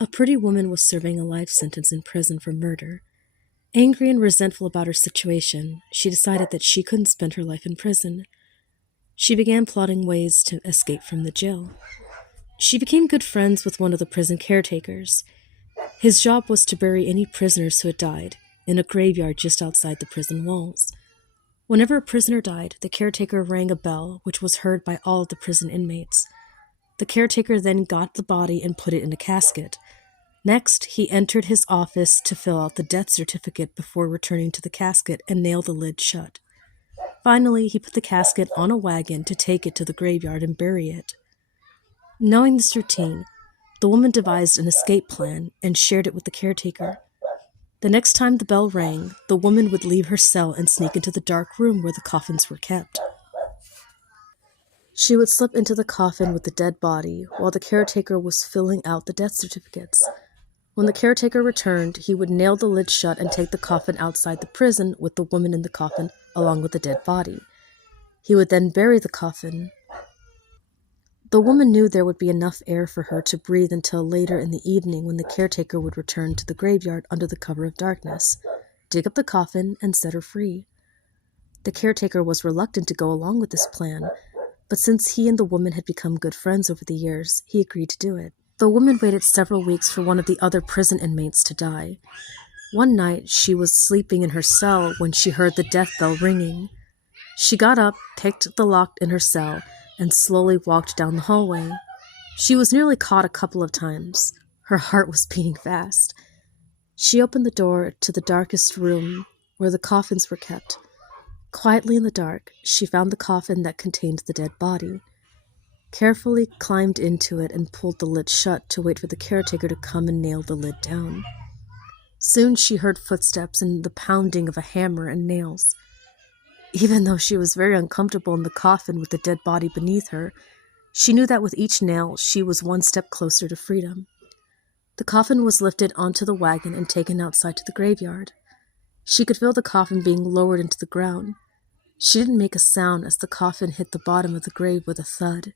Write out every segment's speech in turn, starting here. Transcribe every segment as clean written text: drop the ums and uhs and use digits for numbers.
A pretty woman was serving a life sentence in prison for murder. Angry and resentful about her situation, she decided that she couldn't spend her life in prison. She began plotting ways to escape from the jail. She became good friends with one of the prison caretakers. His job was to bury any prisoners who had died in a graveyard just outside the prison walls. Whenever a prisoner died, the caretaker rang a bell, which was heard by all of the prison inmates. The caretaker then got the body and put it in a casket. Next, he entered his office to fill out the death certificate before returning to the casket and nail the lid shut. Finally, he put the casket on a wagon to take it to the graveyard and bury it. Knowing this routine, the woman devised an escape plan and shared it with the caretaker. The next time the bell rang, the woman would leave her cell and sneak into the dark room where the coffins were kept. She would slip into the coffin with the dead body while the caretaker was filling out the death certificates. When the caretaker returned, he would nail the lid shut and take the coffin outside the prison with the woman in the coffin along with the dead body. He would then bury the coffin. The woman knew there would be enough air for her to breathe until later in the evening when the caretaker would return to the graveyard under the cover of darkness, dig up the coffin, and set her free. The caretaker was reluctant to go along with this plan, but since he and the woman had become good friends over the years, he agreed to do it. The woman waited several weeks for one of the other prison inmates to die. One night, she was sleeping in her cell when she heard the death bell ringing. She got up, picked the lock in her cell, and slowly walked down the hallway. She was nearly caught a couple of times. Her heart was beating fast. She opened the door to the darkest room where the coffins were kept. Quietly in the dark, she found the coffin that contained the dead body. Carefully climbed into it and pulled the lid shut to wait for the caretaker to come and nail the lid down. Soon she heard footsteps and the pounding of a hammer and nails. Even though she was very uncomfortable in the coffin with the dead body beneath her, she knew that with each nail she was one step closer to freedom. The coffin was lifted onto the wagon and taken outside to the graveyard. She could feel the coffin being lowered into the ground. She didn't make a sound as the coffin hit the bottom of the grave with a thud.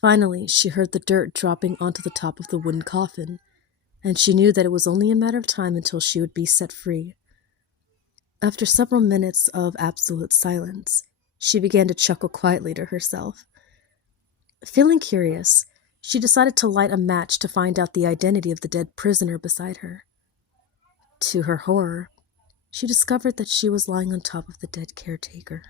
Finally, she heard the dirt dropping onto the top of the wooden coffin, and she knew that it was only a matter of time until she would be set free. After several minutes of absolute silence, she began to chuckle quietly to herself. Feeling curious, she decided to light a match to find out the identity of the dead prisoner beside her. To her horror, she discovered that she was lying on top of the dead caretaker.